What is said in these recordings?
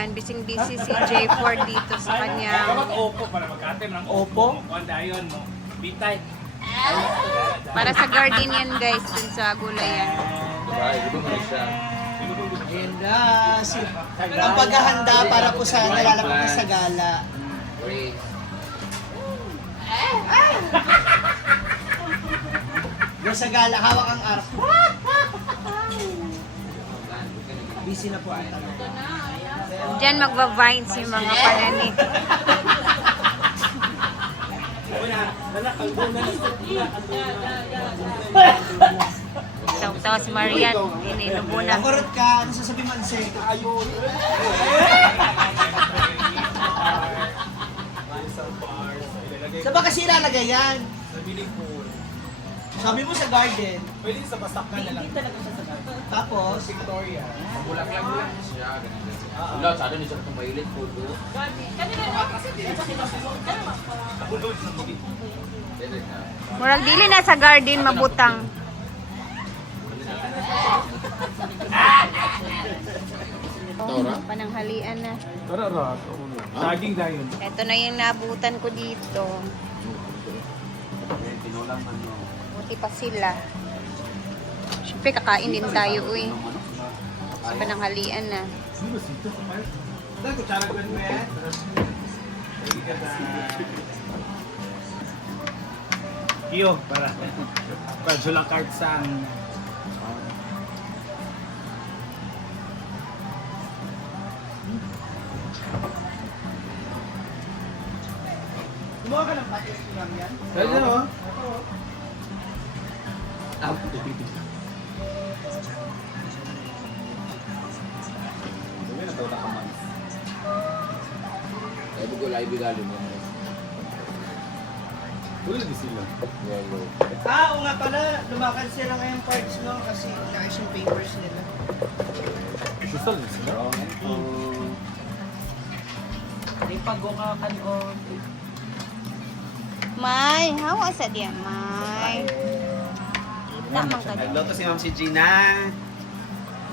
Ayan, bising-busy si J4 dito sa kanyang Opo para magkatim ng Opo? Kuan dayon mo. Bitay. para sa gardenian guys dun sa gulayan. Ayan na. Ang paghahanda para po sa nalalapit na sa gala. Yung sa gala, hawak ang arp. Busy na po ang tanong. Diyan magva-vines yung mga panani. Tawa si Marian, ininubo na. Nakurot ka, ano sasabihin mo, Anse? Ayun. Sa ba kasi ilalagay yan? Sa biling pool. Sabi mo sa garden. Pwede sa basaknan na lang. Tapos, Victoria. Bulak-bulak siya. Wala, sana niya sa itong violet po doon. Murag dili na sa garden mabutang. Oh, pananghalian na. Tara, ra. Saging dayon. Ito na yung nabutan ko dito. Tinulang ano. Buti pa sila. Siyempre kakain din tayo, uy. Sa pananghalian na. Sino ba sito sa part? Dahil ko tsara gwen mo eh. Pwede ka na... Iyo, para. Para Jula Kart sang. kumuha ka ng patis ko lang yan. Pwede mo? Kaya bugo live gali mo. Wala di sila. Yellow. Oo nga pala, lumakad sila ngayong parts, no? Kasi inaayos yung papers nila. Gusto di sila? May pag-go ka kanon. May, how asa diya, May? Tamang ka din. Luto si Ma'am si Gina.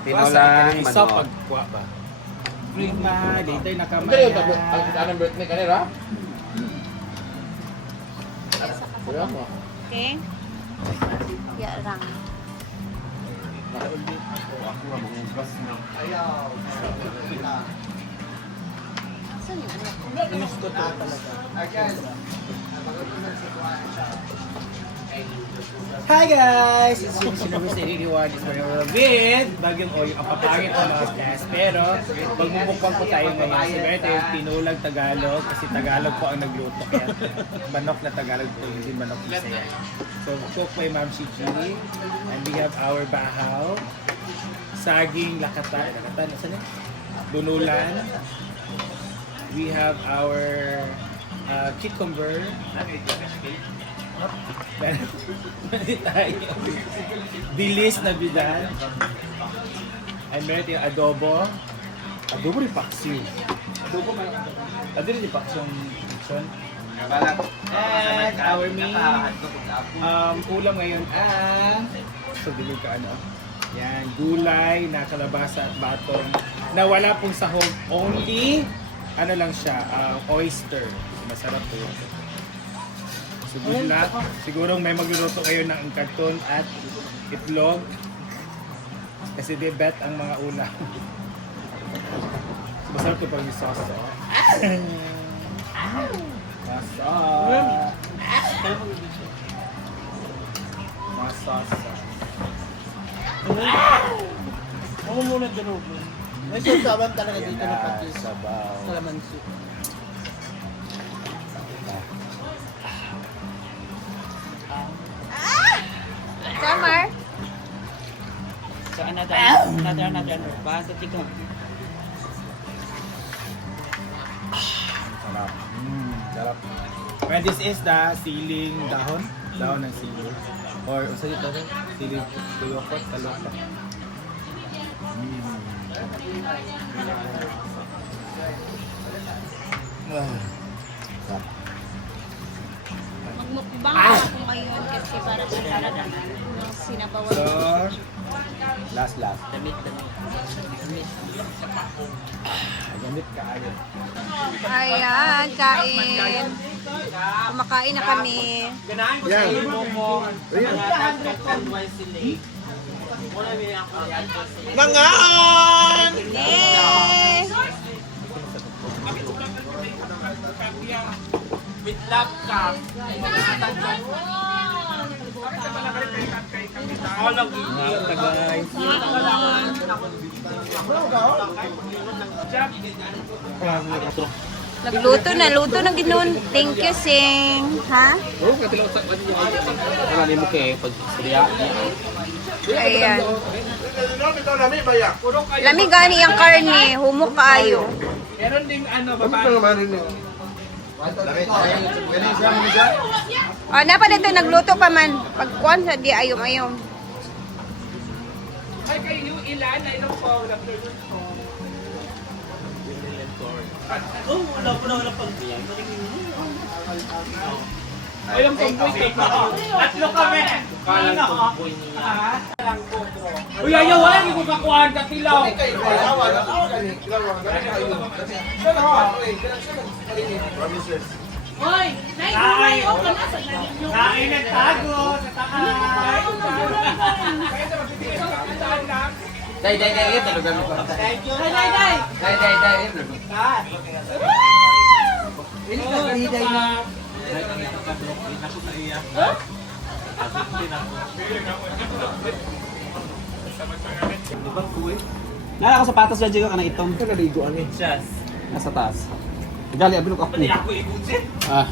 Tinolang Tinolang Isa manok. pagkuha ba? Bring my, later Hindi nakamaya. yung anong birthday kanila? Wala mo. Okay? Yarang. Ako nga mga bus na. Ayaw. Saan yung anak ko? Gusto to talaga. Arkan. Hi guys! It's yung sinabos na iriwan is very well with bagyong oil. Ang papangit ng mga test. Pero, magmumukbang po tayo ngayon. Si Berta yung tinulang Tagalog kasi Tagalog po ang nagluto. Kaya manok na Tagalog po, hindi manok na saya. So, cook by Ma'am Shiji. And we have our bahaw. Saging lakatan. Lakatan, saan yun? Bunulan. We have our cucumber. Mali tayo. Bilis na bidan. And meron tayong adobo. Adobo rin paksiw. Adobo man. Adobo rin paksiw yung lechon. And our main ulam ngayon so bilog ka ano. Yan, gulay na kalabasa at baton. Na wala pong sahog. Only ano lang siya, oyster. Masarap po. So good luck. Siguro may magluluto kayo ng karton at itlog. Kasi di bet ang mga ulam. So, masarap ito pag may sauce. Ako muna durog. May sasaban talaga dito ng patis. Sabaw. Kalamansi. Summer? So another basta tika. Sarap. Sarap. And this is the siling dahon. Dahon ng siling. Or, usa dito rin? Siling tulokot, talokot. Magmukbang ako ngayon kasi para sa talaga sinabawan. So, Last. Damit. Gamit ka ayo. Ayan, kain. Kumakain na kami. Ganahan ko sa imo mo. Mangaan! Eh! With laptop. Nagluto na, luto na ginon. Thank you, Sing. Ha? Oo, katilaw sa ano mo kay pag siriya. Ayan. Lami gani ang karne, humok kaayo. Meron ding ano babae. Ah, napa dito nagluto pa man. Pagkuan sa di ayom-ayom. Ay kayo ilan na ilong ko. Ay, yung pangboy cake na ako. Tatlo kami. Kalang pagboy niya. Uy, ayaw, wala yung kukakuhaan ka kilaw. Hoy, naigulay o ka na sa naninyo. Kain ng tago sa taas. Day, ito gamit ko. Day, day. Day, ito. Hindi ka kaliday na. Nala ako sapatos dyan ka na itong Naliguan eh. nasa taas. Gali abin ako. Ah.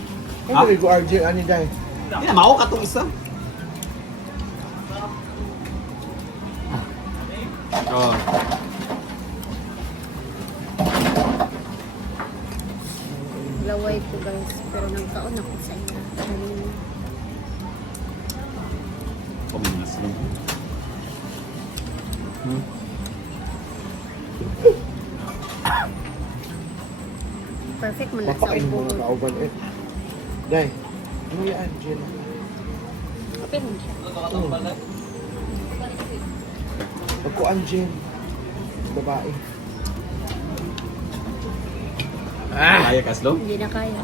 Naligo RJ, ano dahil? Hindi na mao ka tong isa. Oh. Laway ko guys, pero nagkaon ako sa inyo. Paminas mo. Perfect mo na sa Papakain mo ubo. na kauban eh. Dahil, ano yan, Jen? Kapin mo siya. Pagkuan, Jen. Babae. Kaya kaslo? Hindi na kaya.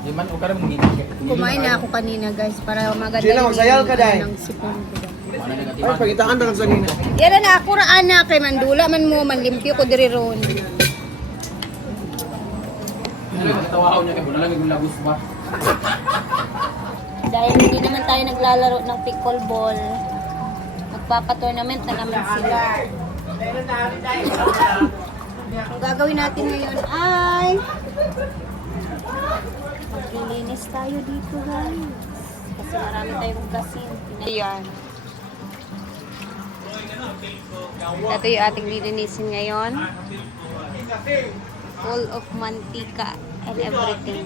Di man o karon mo ginigay. Kumain na ako kanina guys para maganda Sila, magsayal ka, Day. ng sipon ko. Ay, pagitaan na lang sa nina. Yan na ako raan na kay mandula man mo manlimpyo ko diri ron. Tawaw niya kay bulan lang lagos ba. Dahil hindi naman tayo naglalaro ng pickleball. Magpapa-tournament na naman sila. Ang gagawin natin ngayon ay maglilinis tayo dito guys. Kasi marami tayong gasin. Ayan. Ito yung ating lilinisin ngayon. Full of mantika and everything.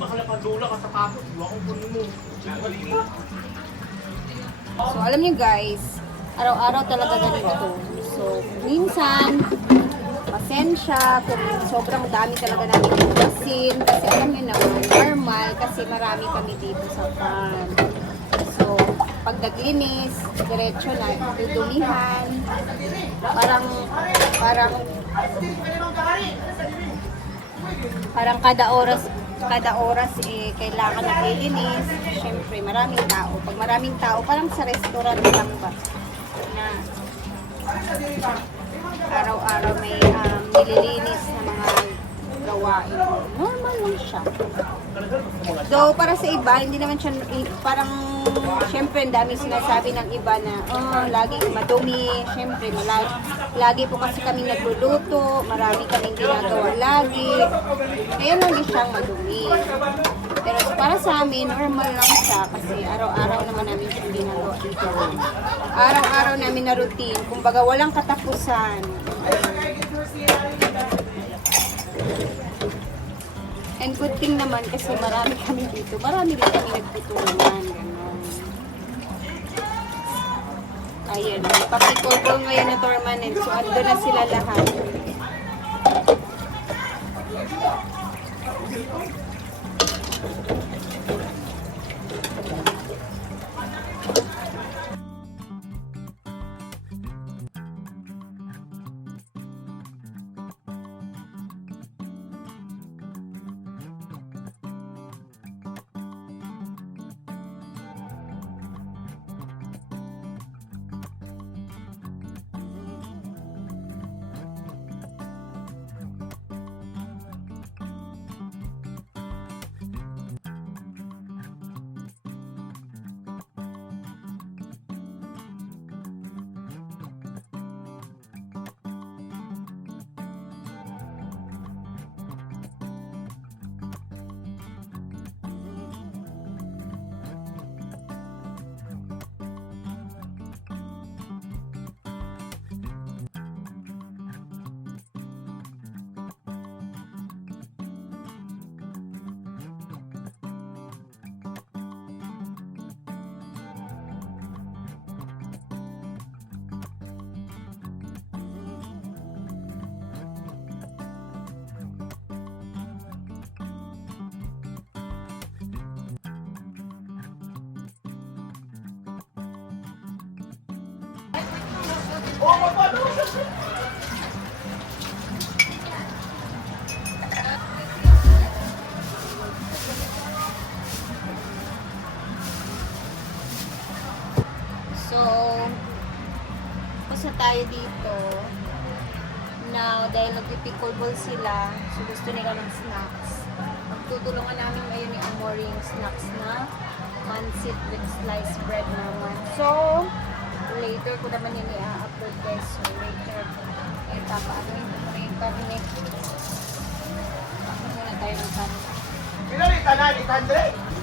So, alam niyo guys, araw-araw talaga ganito. So, minsan, pasensya kung sobrang dami talaga namin gasin. Kasi alam niyo naman, normal kasi marami kami dito sa farm. So, pag naglinis, diretso na, dudumihan. Parang kada oras eh kailangan naglilinis. Syempre, maraming tao. Pag maraming tao, parang sa restaurant lang ba? Na araw-araw may nililinis na mga gawain. Normal lang siya. So, para sa iba, hindi naman siya, parang, syempre, ang dami sinasabi ng iba na, lagi madumi. Syempre, lagi po kasi kami nagluluto, marami kaming ginagawa lagi. Kaya hindi siyang madumi. Pero para sa amin, normal lang siya kasi araw-araw naman namin siyang ginagawa dito. Araw-araw namin na routine. Kumbaga, walang katapusan. And good thing naman kasi marami kami dito. Marami rin kami nagtutulungan. Ganon. Ayan. Papikol ngayon na tournament. So, ando na sila lahat. So, tapos na tayo dito. Now, dahil nagpipickleball sila, so gusto nila ng snacks. Magtutulungan namin ngayon ni Amore yung snacks na pancit with sliced bread naman. So, later ko naman yun i-upload guys. So, later, papaanoin ko muna yung karne. Paano muna tayo ng karne. Pinalitan na, 800.